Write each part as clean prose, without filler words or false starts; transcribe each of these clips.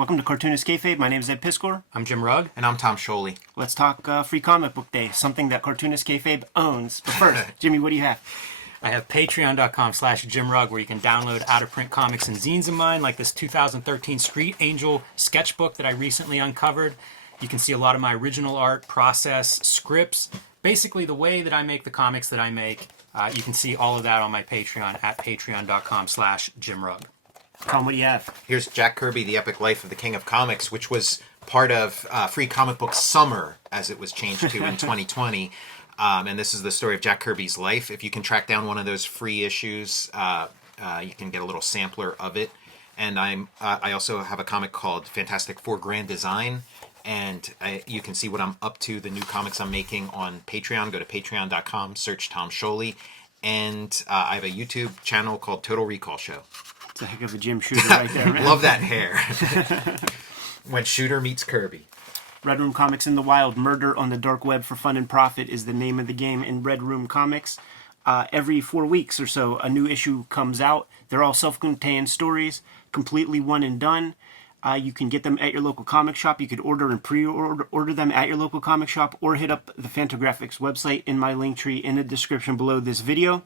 Welcome to Cartoonist Kayfabe. My name is Ed Piskor. I'm Jim Rugg. And I'm Tom Scholey. Let's talk Free Comic Book Day, something that Cartoonist Kayfabe owns. But first, Jimmy, what do you have? I have patreon.com/Jim Rugg, where you can download out-of-print comics and zines of mine, like this 2013 Street Angel sketchbook that I recently uncovered. You can see a lot of my original art, process, scripts, basically the way that I make the comics that I make. You can see all of that on my Patreon at patreon.com/Jim Rugg. Tom, what do you have? Here's Jack Kirby, The Epic Life of the King of Comics, which was part of Free Comic Book Summer, as it was changed to in 2020. And this is the story of Jack Kirby's life. If you can track down one of those free issues, you can get a little sampler of it. And I also have a comic called Fantastic Four Grand Design. And you can see what I'm up to, the new comics I'm making on Patreon. Go to patreon.com, search Tom Scholey. And I have a YouTube channel called Total Recall Show. It's a heck of a Jim Shooter right there, man. Love that hair. When Shooter meets Kirby. Red Room Comics in the Wild, Murder on the Dark Web for Fun and Profit is the name of the game in Red Room Comics. Every 4 weeks or so, a new issue comes out. They're all self-contained stories, completely one and done. You can get them at your local comic shop. You could order and pre-order them at your local comic shop, or hit up the Fantagraphics website in my link tree in the description below this video.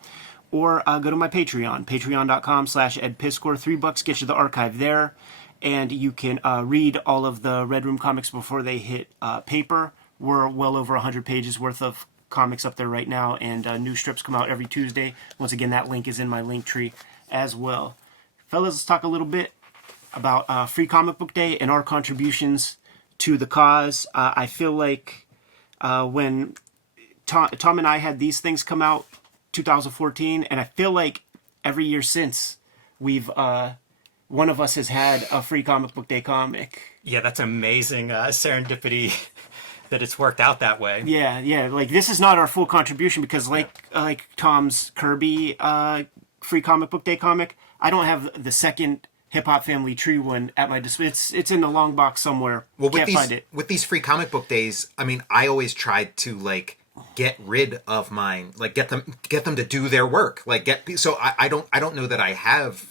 Or go to my Patreon, patreon.com/Ed Piskor. $3 gets you the archive there. And you can read all of the Red Room comics before they hit paper. We're well over 100 pages worth of comics up there right now, and new strips come out every Tuesday. Once again, that link is in my link tree as well. Fellas, let's talk a little bit about Free Comic Book Day and our contributions to the cause. I feel like when Tom and I had these things come out, 2014, and I feel like every year since, we've one of us has had a Free Comic Book Day comic. Yeah, that's amazing serendipity that it's worked out that way. Yeah. Like, this is not our full contribution because, like Tom's Kirby Free Comic Book Day comic, I don't have the second Hip Hop Family Tree one at my disposal. It's in the long box somewhere. Well, Can't find it. With these Free Comic Book Days, I mean, I always tried to get rid of mine, get them to do their work. So I don't know that I have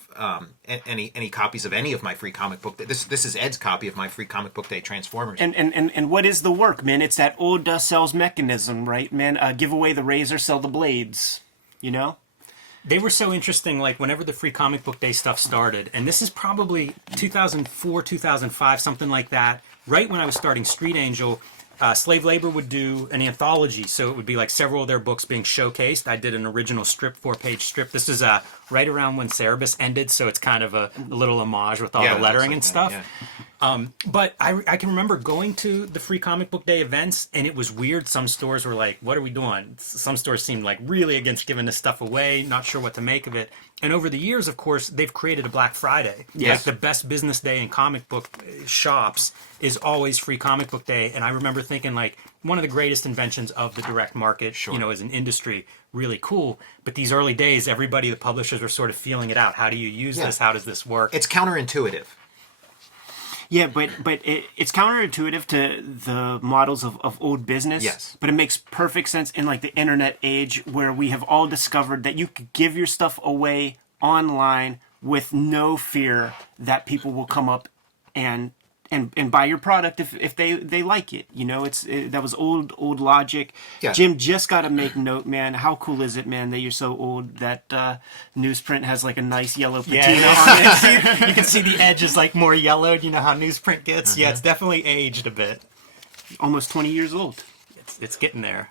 any copies of any of my Free Comic Book Day. This is Ed's copy of my Free Comic Book Day Transformers. And what is the work, man? It's that old sales mechanism, right, man? Give away the razor, sell the blades. You know. They were so interesting, whenever the Free Comic Book Day stuff started, and this is probably 2004, 2005, something like that, right when I was starting Street Angel. Slave Labor would do an anthology, so it would be several of their books being showcased. I did an original strip, 4-page strip. This is right around when Cerebus ended, so it's kind of a little homage with all the lettering and stuff. Yeah. But I can remember going to the Free Comic Book Day events, and it was weird. Some stores were like, what are we doing? Some stores seemed really against giving this stuff away, not sure what to make of it. And over the years, of course, they've created a Black Friday. Yes. The best business day in comic book shops is always Free Comic Book Day. And I remember thinking, one of the greatest inventions of the direct market, as an industry, really cool. But these early days, everybody, the publishers, were sort of feeling it out. How do you use this? How does this work? It's counterintuitive. Yeah, but it's counterintuitive to the models of old business. Yes. But it makes perfect sense in the internet age, where we have all discovered that you could give your stuff away online with no fear that people will come up and buy your product if they like it. That was old logic. Yeah. Jim, just got to make note, man. How cool is it, man, that you're so old that newsprint has a nice yellow patina on it? You can see the edge is more yellowed. You know how newsprint gets? Uh-huh. Yeah, it's definitely aged a bit. Almost 20 years old. It's getting there.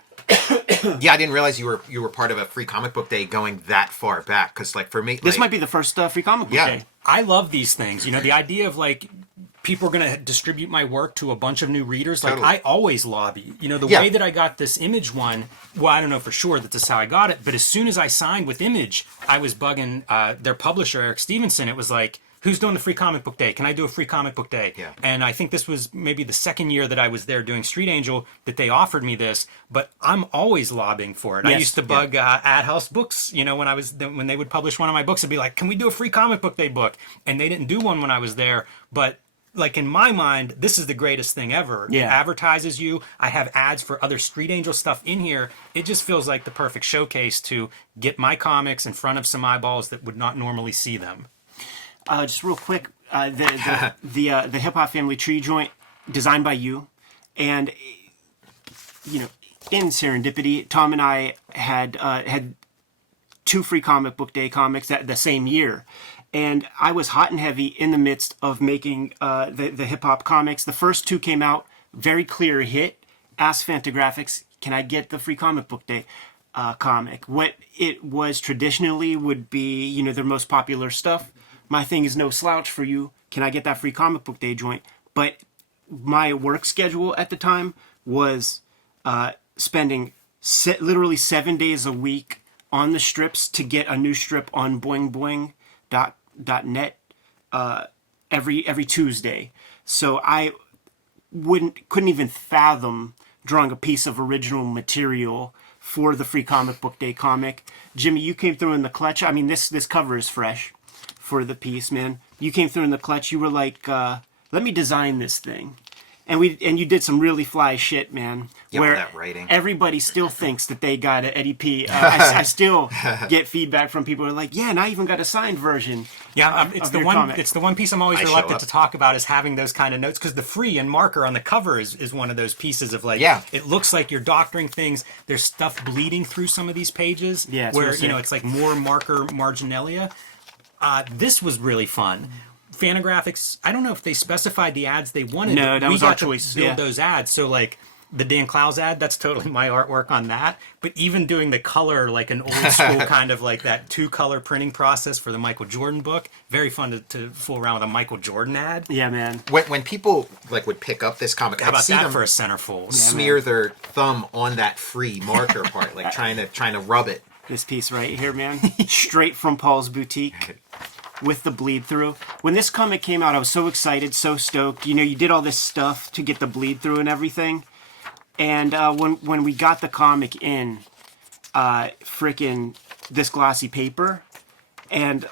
Yeah, I didn't realize you were part of a Free Comic Book Day going that far back. Because for me, this might be the first Free Comic Book Day. I love these things. The idea of people are going to distribute my work to a bunch of new readers. Totally. I always lobby. The way that I got this Image one, well, I don't know for sure that this is how I got it, but as soon as I signed with Image, I was bugging their publisher, Eric Stevenson. It was who's doing the Free Comic Book Day? Can I do a Free Comic Book Day? Yeah. And I think this was maybe the second year that I was there doing Street Angel that they offered me this, but I'm always lobbying for it. Yes. I used to bug Ad House Books, when they would publish one of my books, I'd be like, can we do a Free Comic Book Day book? And they didn't do one when I was there, but in my mind, this is the greatest thing ever. Yeah. It advertises you. I have ads for other Street Angel stuff in here. It just feels like the perfect showcase to get my comics in front of some eyeballs that would not normally see them. Just real quick, the Hip Hop Family Tree joint, designed by you, and in serendipity, Tom and I had 2 free comic book day comics that the same year. And I was hot and heavy in the midst of making the hip hop comics. The first 2 came out, very clear hit. Asked Fantagraphics, can I get the free comic book day comic? What it was traditionally would be, their most popular stuff. My thing is no slouch for you. Can I get that free comic book day joint? But my work schedule at the time was spending literally 7 days a week on the strips to get a new strip on boingboing.net every Tuesday. So I couldn't even fathom drawing a piece of original material for the free comic book day comic. Jimmy, you came through in the clutch. I mean, this cover is fresh for the piece, man. You came through in the clutch. You were like, let me design this thing. And you did some really fly shit, man. Yeah, where that writing. Everybody still thinks that they got an Eddie P. I still get feedback from people who are like, yeah, and I even got a signed version. Yeah, it's the one. Comic. It's the one piece I'm always I show reluctant up. to talk about is having those kind of notes, because the free and marker on the cover is one of those pieces of like, Yeah. it looks like you're doctoring things. There's stuff bleeding through some of these pages, Yeah, it's where real sick. it's like more marker marginalia. This was really fun. Fantagraphics, I don't know if they specified the ads they wanted. No, but that we was got our to choice, build yeah. those ads. So like the Dan Clowes ad, that's totally my artwork on that. But even doing the color, like an old school kind of like that 2-color printing process for the Michael Jordan book, very fun to fool around with a Michael Jordan ad. Yeah, man. When people like would pick up this comic, How I'd about see that them for a centerfold? smear their thumb on that free marker part, like trying to rub it. This piece right here, man. Straight from Paul's boutique. With the bleed through. When this comic came out, I was so excited, so stoked. You did all this stuff to get the bleed through and everything. And when we got the comic in, frickin' this glossy paper, and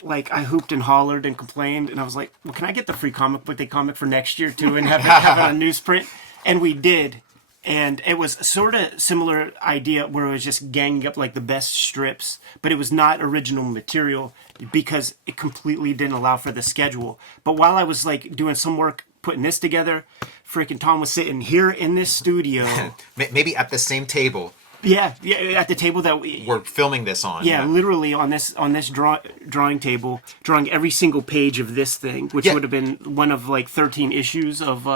like I hooped and hollered and complained, and I was like, well, can I get the free comic book day comic for next year too, and have it on newsprint? And we did. And it was sort of similar idea where it was just ganging up like the best strips, but it was not original material because it completely didn't allow for the schedule. But while I was like doing some work putting this together, freaking Tom was sitting here in this studio. Maybe at the same table yeah, at the table that we we're filming this on. yeah, literally on this drawing table, drawing every single page of this thing, which Yeah. would have been one of like 13 issues of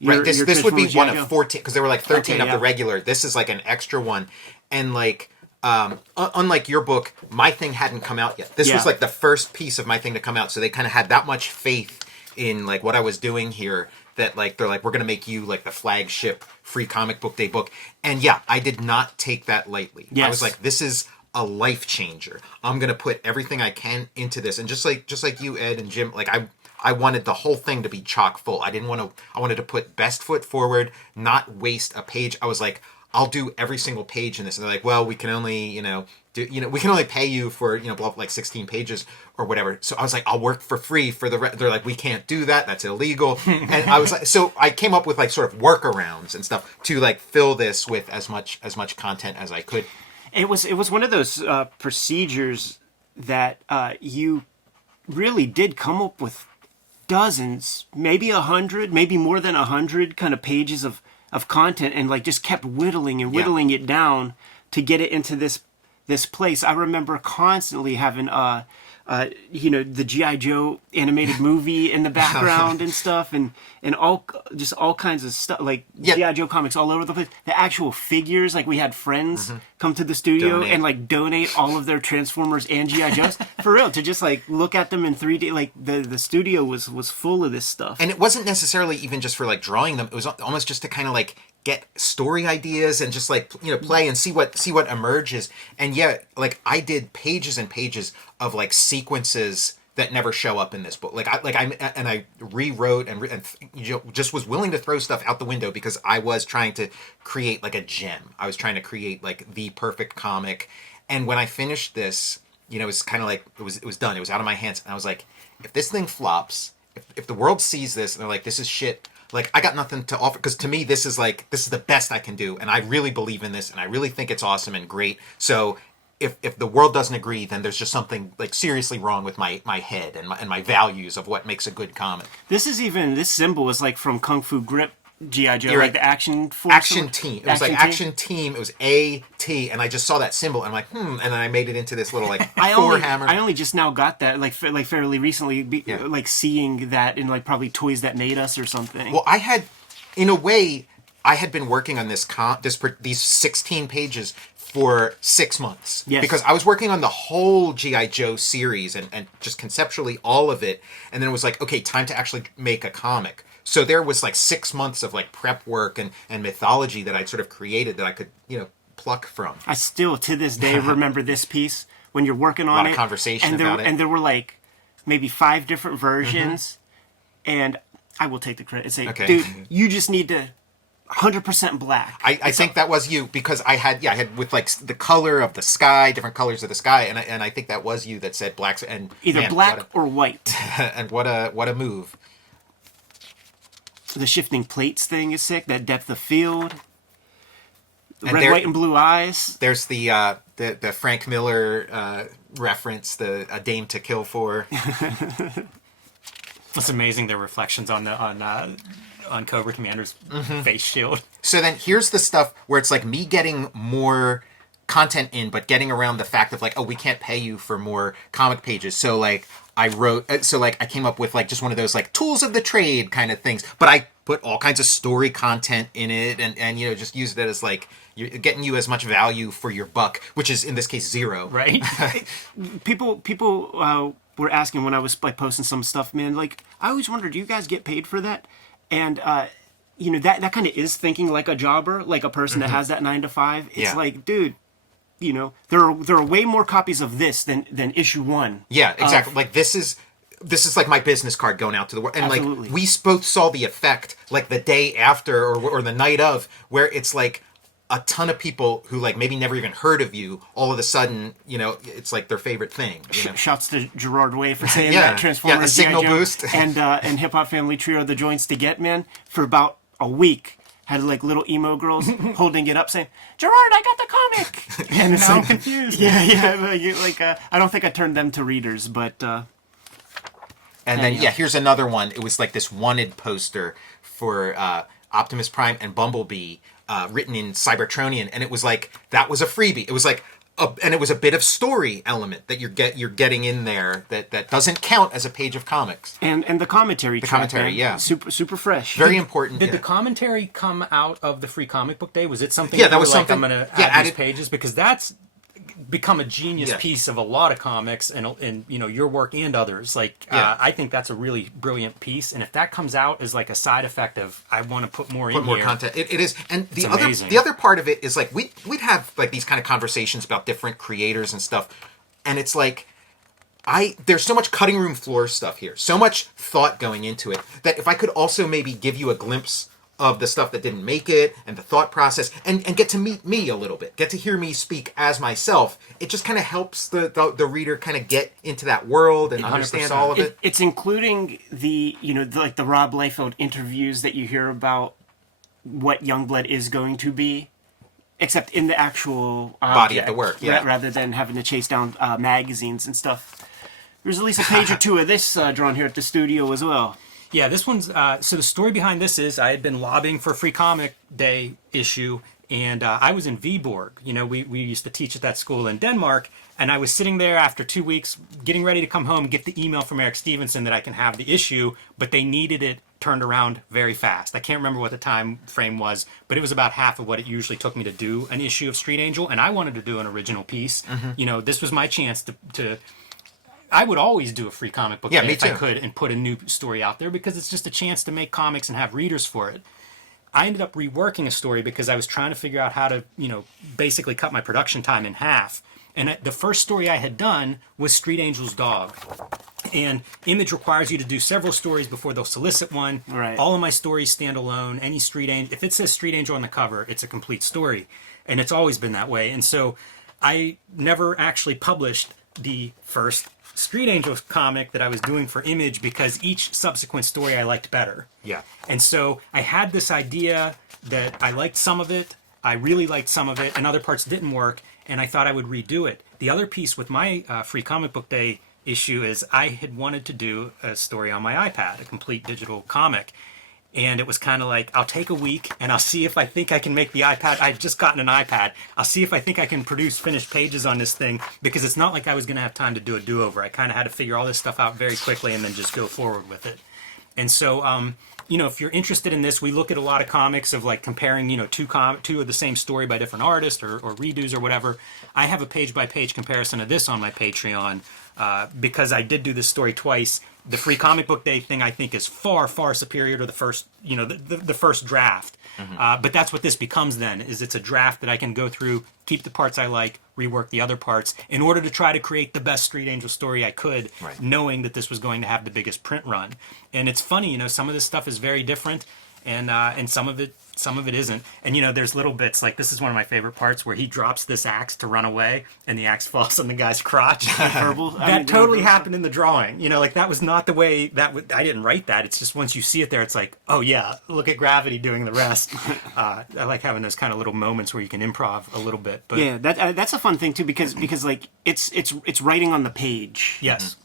Right, this would be Transformers one G.I. Joe. of 14, because there were like 13 Okay, of yeah. the regular. This is like an extra one. And like, unlike your book, my thing hadn't come out yet. This Yeah. was like the first piece of my thing to come out. So they kind of had that much faith in like what I was doing here that like, they're like, we're going to make you like the flagship free comic book day book. And yeah, I did not take that lightly. I Yes. was like, this is a life changer. I'm going to put everything I can into this. And just like you, Ed and Jim, like I wanted the whole thing to be chock full. I wanted to put best foot forward, not waste a page. I was like, I'll do every single page in this. And they're like, well, we can only, we can only pay you for, blah, like 16 pages or whatever. So I was like, I'll work for free for the rest. They're like, we can't do that. That's illegal. And I was like, so I came up with like sort of workarounds and stuff to like fill this with as much content as I could. It was one of those procedures that you really did come up with dozens, maybe 100, maybe more than 100 kind of pages of content, and like just kept whittling and whittling it down to get it into this place. I remember constantly having the G.I. Joe animated movie in the background and stuff, and all kinds of stuff, like G.I. Joe comics all over the place. The actual figures, like we had friends come to the studio and like donate all of their Transformers and G.I. Joes for real, to just like look at them in 3D. Like the studio was full of this stuff. And it wasn't necessarily even just for like drawing them. It was almost just to kind of like get story ideas and just like play and see what emerges. And yeah, like I did pages and pages of like sequences that never show up in this book. I rewrote and just was willing to throw stuff out the window because I was trying to create like a gem. I was trying to create like the perfect comic. And when I finished this, it was kind of like it was done. It was out of my hands. And I was like, if this thing flops, if the world sees this and they're like, this is shit, like I got nothing to offer, because to me this is the best I can do, and I really believe in this and I really think it's awesome and great. So if the world doesn't agree, then there's just something like seriously wrong with my head and my values of what makes a good comic. This symbol is like from Kung Fu Grip G.I. Joe, You're like right. the action force. Action Team. It was like Action Team. It was A-T, and I just saw that symbol, and I'm like, and then I made it into this little like hammer. I only just now got that, like fairly recently, like seeing that in like probably Toys That Made Us or something. Well, I had, in a way, I had been working on these 16 pages for 6 months. Yes. Because I was working on the whole G.I. Joe series and just conceptually all of it, and then it was like, okay, time to actually make a comic. So there was like 6 months of like prep work and mythology that I'd sort of created that I could, pluck from. I still, to this day, remember this piece when you're working on it. A lot of conversation about it. And there were like maybe 5 different versions, and I will take the credit and say, Okay. dude, you just need to 100% black. I think that was you, because I had with like the color of the sky, different colors of the sky, and I think that was you that said blacks and Either black or white. And what a move. The shifting plates thing is sick. That depth of field. And Red, white, and blue eyes. There's the Frank Miller reference, the A Dame to Kill For. It's amazing their reflections on Cobra Commander's face shield. So then here's the stuff where it's like me getting more content in, but getting around the fact of like, oh, we can't pay you for more comic pages. So like I came up with like just one of those like tools of the trade kind of things, but I put all kinds of story content in it and just used it as like you're getting you as much value for your buck, which is in this case 0. Right? People were asking when I was like posting some stuff, man, like I always wondered, do you guys get paid for that? And that kind of is thinking like a jobber, like a person that has that 9 to 5. It's like, dude, there are way more copies of this than issue 1. Yeah, exactly. Like this is like my business card going out to the world, and Absolutely. like we both saw the effect like the day after or the night of, where it's like a ton of people who like maybe never even heard of you, all of a sudden, it's like their favorite thing. Shouts to Gerard Way for saying Yeah. that. Transformers, Yeah, the signal G.I. Joe, boost. and Hip Hop Family Trio, the joints to get, man, for about a week. Had like little emo girls holding it up saying, Gerard, I got the comic. And it's Now I'm like, confused. Yeah. I don't think I turned them to readers, but... And then, here's another one. It was like this wanted poster for Optimus Prime and Bumblebee written in Cybertronian. And it was like, that was a freebie. It was like, and it was a bit of story element that you're getting in there that doesn't count as a page of comics. And the commentary track, commentary, man. yeah. Super fresh. Very important. Did the commentary come out of the free comic book day? Was it something? Yeah, that was you were like, something- I'm going to yeah, add these added- pages, because that's become a genius piece of a lot of comics and your work and others. Like I think that's a really brilliant piece, and if that comes out as like a side effect of I want to put more more content. It is, and the amazing. other part of it is like we'd have like these kind of conversations about different creators and stuff, and it's like there's so much cutting room floor stuff here, so much thought going into it, that if I could also maybe give you a glimpse of the stuff that didn't make it and the thought process and get to meet me a little bit, get to hear me speak as myself, it just kind of helps the reader kind of get into that world and understand 100%. all of it. It's including the Rob Liefeld interviews that you hear about what Youngblood is going to be, except in the actual Body of the work, yeah. rather than having to chase down magazines and stuff. There's at least a page or two of this drawn here at the studio as well. Yeah, this one's so the story behind this is I had been lobbying for a free comic day issue, and I was in Viborg. We used to teach at that school in Denmark, and I was sitting there after 2 weeks getting ready to come home, get the email from Eric Stevenson that I can have the issue, but they needed it turned around very fast. I can't remember what the time frame was, but it was about half of what it usually took me to do an issue of Street Angel, and I wanted to do an original piece. This was my chance to I would always do a free comic book day me if I too. could and put a new story out there, because it's just a chance to make comics and have readers for it. I ended up reworking a story because I was trying to figure out how to, basically cut my production time in half. And the first story I had done was Street Angel's dog. And Image requires you to do several stories before they'll solicit one. Right. All of my stories stand alone. Any Street Angel, if it says Street Angel on the cover, it's a complete story. And it's always been that way. And so I never actually published the first Street Angels comic that I was doing for Image because each subsequent story I liked better. Yeah. And so I had this idea that I liked some of it, I really liked some of it, and other parts didn't work. and I thought I would redo it. The other piece with my Free Comic Book Day issue is I had wanted to do a story on my iPad, a complete digital comic. And it was kind of like, I'll take a week and I'll see if I think I can make the iPad. I'd just gotten an iPad. I'll see if I think I can produce finished pages on this thing, because it's not like I was going to have time to do a do-over. I kind of had to figure all this stuff out very quickly and then just go forward with it. And so, if you're interested in this, we look at a lot of comics of like comparing, two of the same story by different artists or redos or whatever. I have a page-by-page comparison of this on my Patreon because I did do this story twice. The Free Comic Book Day thing, I think, is far, far superior to the first, the first draft. But that's what this becomes then, is it's a draft that I can go through, keep the parts I like, rework the other parts, in order to try to create the best Street Angel story I could, knowing that this was going to have the biggest print run. And it's funny, some of this stuff is very different, and some of it isn't. And there's little bits, like this is one of my favorite parts where he drops this axe to run away and the axe falls on the guy's crotch. That totally happened in the drawing. That was not the way I didn't write that. It's just once you see it there, it's like, oh yeah, look at gravity doing the rest. I like having those kind of little moments where you can improv a little bit. But yeah, that's a fun thing too, because like it's writing on the page. Yes.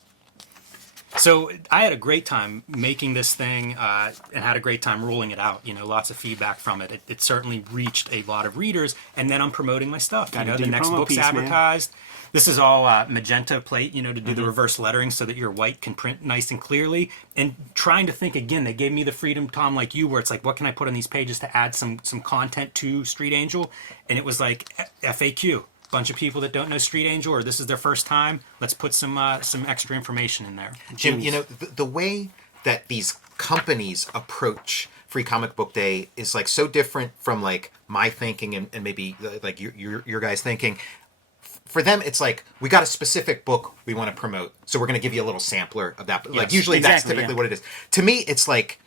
So I had a great time making this thing and had a great time rolling it out. Lots of feedback from it. It certainly reached a lot of readers. And then I'm promoting my stuff. The next book's advertised. Man. This is all magenta plate, to do the reverse lettering so that your white can print nice and clearly. And trying to think again, they gave me the freedom, Tom, like you, where it's like, what can I put on these pages to add some content to Street Angel? And it was like FAQ. Bunch of people that don't know Street Angel, or this is their first time, let's put some extra information in there. Jim, the way that these companies approach Free Comic Book Day is like so different from like my thinking and maybe like your guys' thinking. For them, it's like, we got a specific book we want to promote, so we're going to give you a little sampler of that. Like usually that's typically what it is. To me, it's like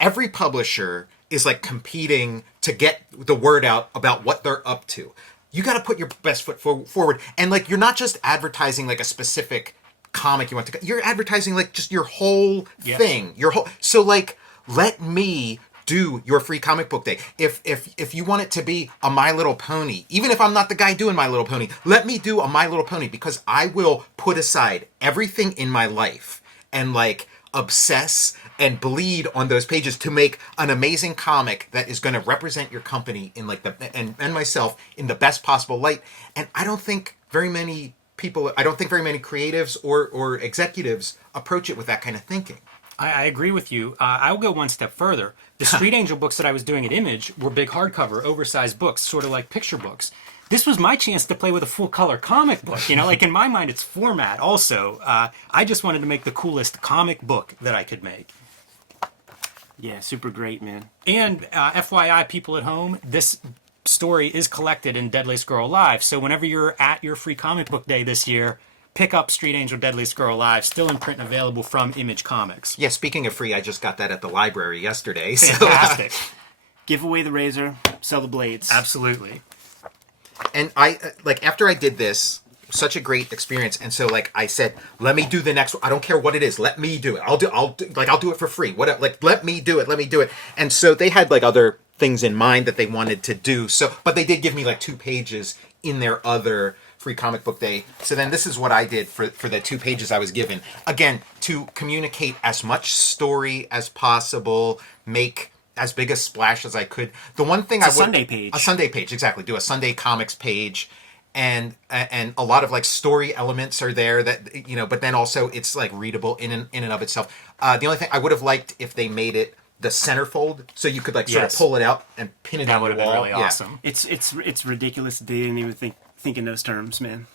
every publisher is like competing to get the word out about what they're up to. You got to put your best foot forward. And like, you're not just advertising like a specific comic you want to, you're advertising like just your whole thing, so like, let me do your Free Comic Book Day. If you want it to be a My Little Pony, even if I'm not the guy doing My Little Pony, let me do a My Little Pony, because I will put aside everything in my life and like obsess and bleed on those pages to make an amazing comic that is going to represent your company in like and myself in the best possible light. And I don't think very many creatives or executives approach it with that kind of thinking. I agree with you. I'll go one step further. The Street Angel books that I was doing at Image were big hardcover, oversized books, sort of like picture books. This was my chance to play with a full-color comic book. Like in my mind, it's format also. I just wanted to make the coolest comic book that I could make. Yeah, super great, man. And FYI, people at home, this story is collected in Deadliest Girl Alive. So whenever you're at your Free Comic Book Day this year, pick up Street Angel Deadliest Girl Alive, still in print and available from Image Comics. Yeah, speaking of free, I just got that at the library yesterday. Fantastic. Give away the razor, sell the blades. Absolutely. And I, like, after I did this, such a great experience, and so like I said, let me do the next one. I don't care what it is. Let me do it. I'll do it for free. What, like, let me do it. And so they had like other things in mind that they wanted to do. So, but they did give me like 2 pages in their other Free Comic Book Day. So then this is what I did for the 2 pages I was given. Again, to communicate as much story as possible, make as big a splash as I could. The one thing a Sunday page. A Sunday page, exactly. Do a Sunday comics page. And a lot of like story elements are there that, but then also it's like readable in and of itself. The only thing I would have liked if they made it the centerfold, so you could like sort of pull it out and pin it on the wall. That would have been really awesome. It's ridiculous that they didn't even think in those terms, man.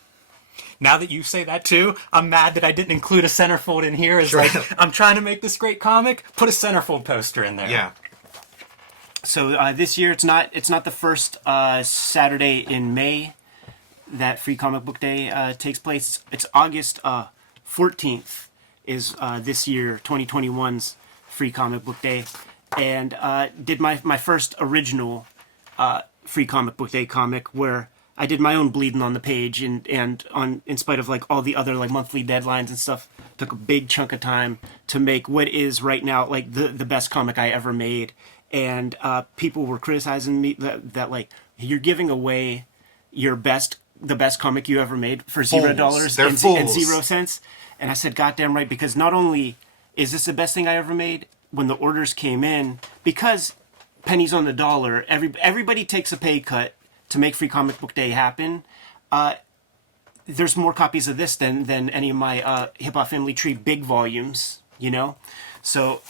Now that you say that too, I'm mad that I didn't include a centerfold in here. Like, I'm trying to make this great comic, put a centerfold poster in there. Yeah. So this year it's not the first Saturday in May that Free Comic Book Day takes place. It's August 14th is this year 2021's Free Comic Book Day, and did my first original Free Comic Book Day comic where I did my own bleeding on the page, and in spite of like all the other like monthly deadlines and stuff, took a big chunk of time to make what is right now like the best comic I ever made. And people were criticizing me that like, you're giving away your best the best comic you ever made for Fools. $0 They're and fools. 0 cents. And I said, goddamn right, because not only is this the best thing I ever made, when the orders came in, because pennies on the dollar, everybody takes a pay cut to make Free Comic Book Day happen. There's more copies of this than any of my Hip Hop Family Tree big volumes, you know? So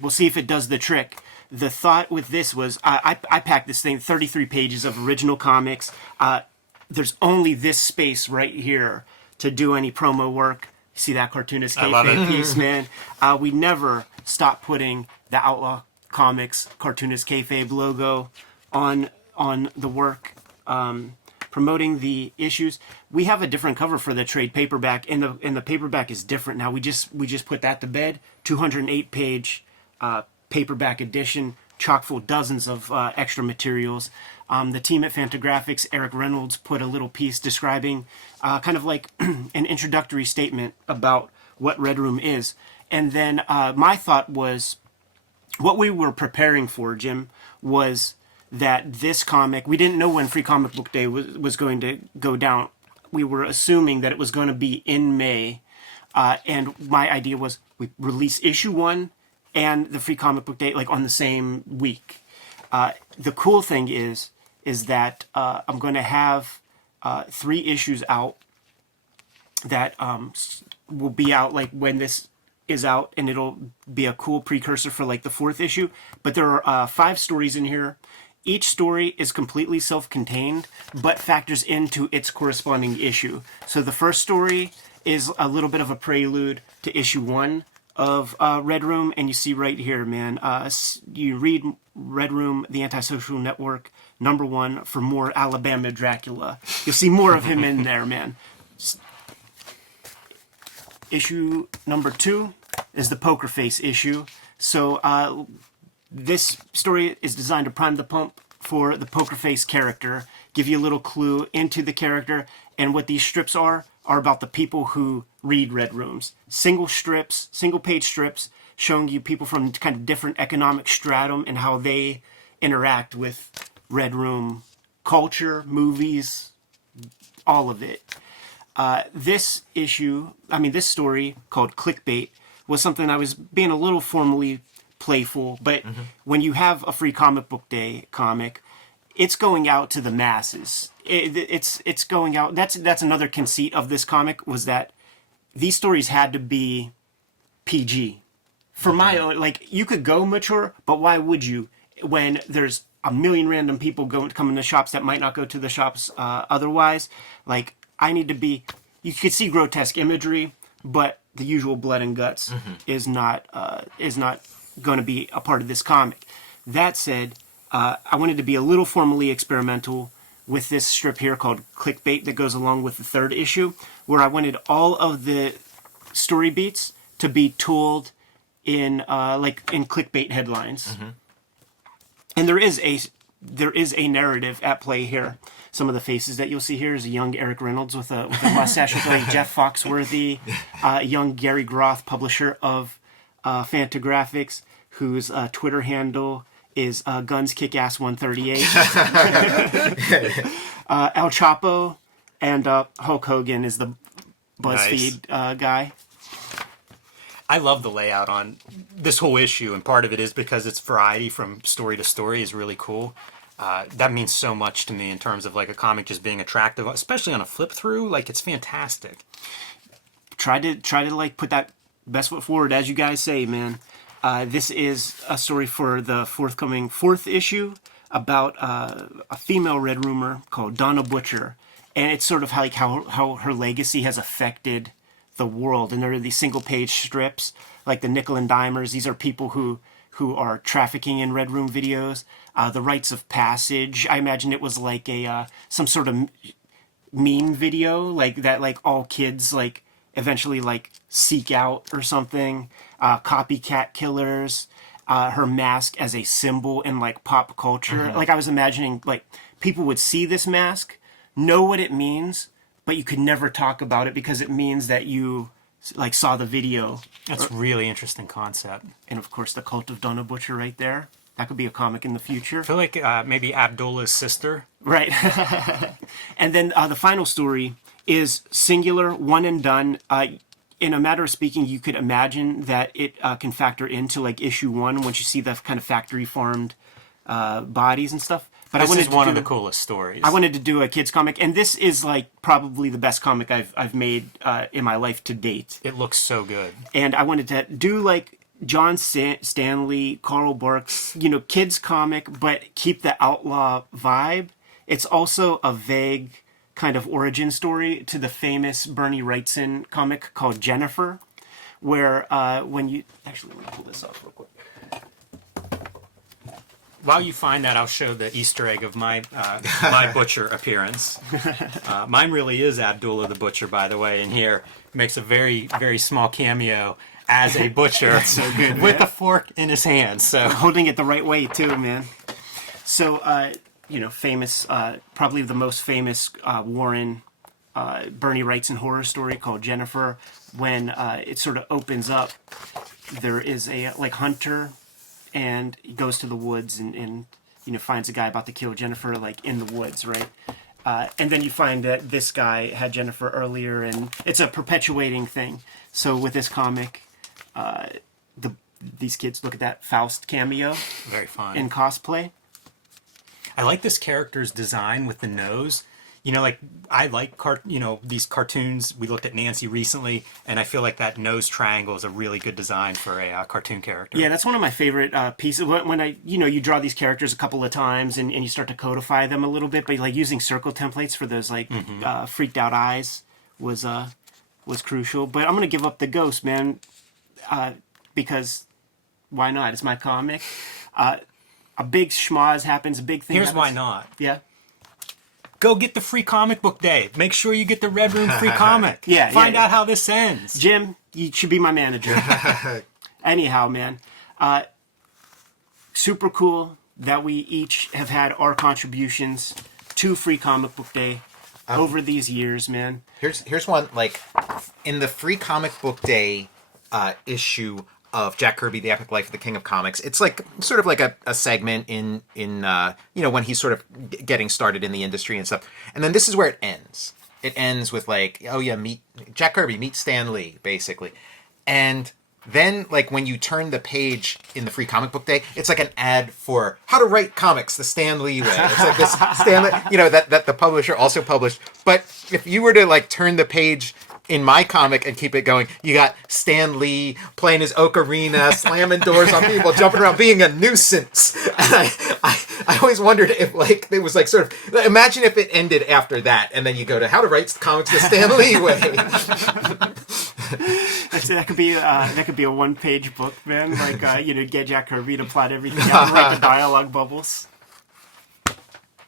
we'll see if it does the trick. The thought with this was, I packed this thing, 33 pages of original comics. There's only this space right here to do any promo work. See that Cartoonist Kayfabe piece, man? We never stop putting the Outlaw Comics Cartoonist Kayfabe logo on the work, promoting the issues. We have a different cover for the trade paperback, and the paperback is different now. We just put that to bed. 208 page paperback edition, chock full dozens of extra materials. The team at Fantagraphics, Eric Reynolds, put a little piece describing kind of like an introductory statement about what Red Room is. And then my thought was, what we were preparing for, Jim, was that this comic, we didn't know when Free Comic Book Day was going to go down. We were assuming that it was going to be in May. And my idea was we release issue 1 and the Free Comic Book Day like on the same week. The cool thing is that I'm going to have 3 issues out that will be out like when this is out, and it'll be a cool precursor for like the 4th issue. But there are 5 stories in here. Each story is completely self-contained, but factors into its corresponding issue. So the first story is a little bit of a prelude to issue 1 of Red Room, and you see right here, man, you read Red Room, The Antisocial Network, #1 for more Alabama Dracula. You'll see more of him in there, man. Issue number 2 is the Poker Face issue. So this story is designed to prime the pump for the Poker Face character, give you a little clue into the character, and what these strips are about the people who read Red Rooms. Single page strips, showing you people from kind of different economic stratum and how they interact with Red Room culture, movies, all of it. This story called Clickbait was something I was being a little formally playful, but when you have a Free Comic Book Day comic, it's going out to the masses. It's going out. That's another conceit of this comic, was that these stories had to be PG. For my own, like, you could go mature, but why would you when there's a million random people coming to shops that might not go to the shops otherwise? Like, I need to be. You could see grotesque imagery, but the usual blood and guts is not going to be a part of this comic. That said, I wanted to be a little formally experimental with this strip here called Clickbait that goes along with the 3rd issue, where I wanted all of the story beats to be told in clickbait headlines. And there is a narrative at play here. Some of the faces that you'll see here is a young Eric Reynolds with a mustache, like Jeff Foxworthy, young Gary Groth, publisher of Fantagraphics, whose Twitter handle is Guns Kick Ass 138. El Chapo and Hulk Hogan is the BuzzFeed guy. I love the layout on this whole issue, and part of it is because its variety from story to story is really cool. That means so much to me in terms of like a comic just being attractive, especially on a flip through. Like, it's fantastic. Try to like put that best foot forward, as you guys say, man. This is a story for the forthcoming 4th issue about a female Red Roomer called Donna Butcher, and it's sort of how her legacy has affected the world. And there are these single page strips like the Nickel and Dimers. These are people who are trafficking in Red Room videos. The Rites of Passage, I imagine it was like a some sort of meme video like that, like all kids like eventually like seek out or something. Copycat killers, her mask as a symbol in like pop culture. Like, I was imagining like people would see this mask, know what it means, but you could never talk about it because it means that you like saw the video. That's a really interesting concept. And of course the Cult of Donna Butcher right there. That could be a comic in the future. I feel like maybe Abdullah's sister. Right. And then the final story is singular, one and done. In a matter of speaking, you could imagine that it can factor into like issue 1 once you see the kind of factory farmed bodies and stuff. But This I wanted is to one do, of the coolest stories. I wanted to do a kids comic, and this is like probably the best comic I've made in my life to date. It looks so good. And I wanted to do like John Stanley, Carl Barks, kids comic, but keep the outlaw vibe. It's also a vague kind of origin story to the famous Bernie Wrightson comic called Jennifer, where when you actually let me pull this off real quick. While you find that, I'll show the Easter egg of my my butcher appearance. Mine really is Abdullah the Butcher, by the way, and here makes a very, very small cameo as a butcher So good, with man. a fork in his hand. So Holding it the right way too, man. So famous, probably the most famous Warren Bernie Wrightson horror story called Jennifer. When it sort of opens up, there is a hunter, and he goes to the woods and finds a guy about to kill Jennifer like in the woods, right? And then you find that this guy had Jennifer earlier, and it's a perpetuating thing. So with this comic, these kids look at that Faust cameo very fun. in cosplay. I like this character's design with the nose. I like these cartoons. We looked at Nancy recently, and I feel like that nose triangle is a really good design for a cartoon character. Yeah, that's one of my favorite pieces. When you draw these characters a couple of times and you start to codify them a little bit, but like using circle templates for those freaked out eyes was crucial. But I'm gonna give up the ghost, man, because why not? It's my comic. A big schmoz happens. A big thing. Here's happens. why not. Yeah. Go get the free comic book day. Make sure you get the Red Room free comic. Yeah, Find yeah. out how this ends. Jim, you should be my manager. Anyhow, man, super cool that we each have had our contributions to Free Comic Book Day over these years, man. Here's one, like, in the Free Comic Book Day issue of Jack Kirby, The Epic Life of the King of Comics. It's like sort of like a segment in when he's sort of getting started in the industry and stuff. And then this is where it ends. It ends with like, oh yeah, meet Jack Kirby, meet Stan Lee, basically. And then like when you turn the page in the Free Comic Book Day, it's like an ad for how to write comics the Stan Lee way. It's like this Stan Lee, that the publisher also published. But if you were to like turn the page in my comic and keep it going, you got Stan Lee playing his ocarina, slamming doors on people, jumping around, being a nuisance. And I always wondered if like it was like sort of, imagine if it ended after that, and then you go to how to write comics the Stan Lee way. That could be a one-page book, man. Like get Jack Kirby to plot everything out and write the dialogue bubbles.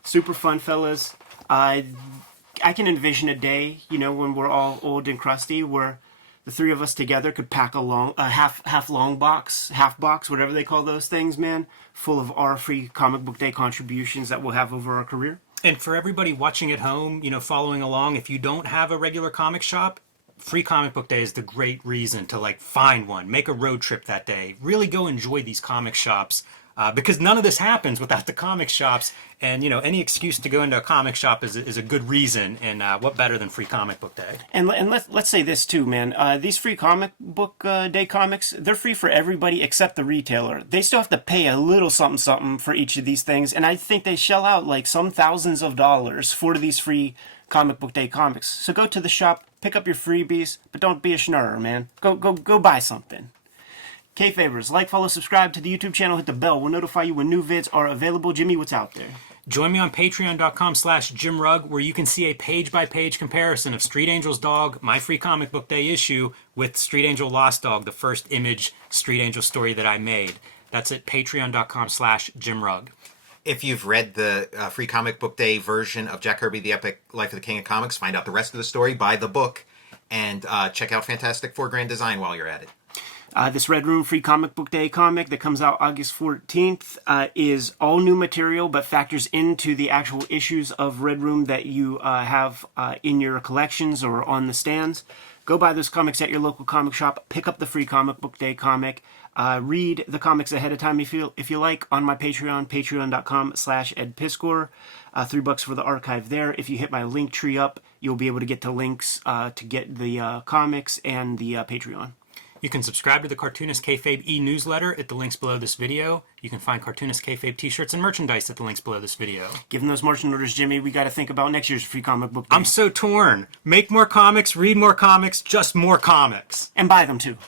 Super fun, fellas. I can envision a day, when we're all old and crusty, where the three of us together could pack a half box, whatever they call those things, man, full of our Free Comic Book Day contributions that we'll have over our career. And for everybody watching at home, following along, if you don't have a regular comic shop, Free Comic Book Day is the great reason to like find one, make a road trip that day, really go enjoy these comic shops. Because none of this happens without the comic shops, and any excuse to go into a comic shop is a good reason. And what better than Free Comic Book Day? And let's say this too, man. These Free Comic Book Day comics, they're free for everybody except the retailer. They still have to pay a little something for each of these things, and I think they shell out like some thousands of dollars for these Free Comic Book Day comics. So go to the shop, pick up your freebies, but don't be a schnurrer, man. Go buy something. Kayfabers, like, follow, subscribe to the YouTube channel, hit the bell. We'll notify you when new vids are available. Jimmy, what's out there? Join me on patreon.com/JimRugg, where you can see a page-by-page comparison of Street Angel's Dog, my Free Comic Book Day issue, with Street Angel Lost Dog, the first Image Street Angel story that I made. That's at patreon.com/JimRugg. If you've read the Free Comic Book Day version of Jack Kirby, The Epic Life of the King of Comics, find out the rest of the story, buy the book, and check out Fantastic Four Grand Design while you're at it. This Red Room Free Comic Book Day comic that comes out August 14th is all new material, but factors into the actual issues of Red Room that you have in your collections or on the stands. Go buy those comics at your local comic shop. Pick up the Free Comic Book Day comic. Read the comics ahead of time if you like on my Patreon, patreon.com/edpiskor. $3 for the archive there. If you hit my link tree up, you'll be able to get to links to get the comics and the Patreon. You can subscribe to the Cartoonist Kayfabe e-newsletter at the links below this video. You can find Cartoonist Kayfabe t-shirts and merchandise at the links below this video. Given those marching orders, Jimmy, we got to think about next year's Free Comic Book Day. I'm so torn. Make more comics, read more comics, just more comics. And buy them too.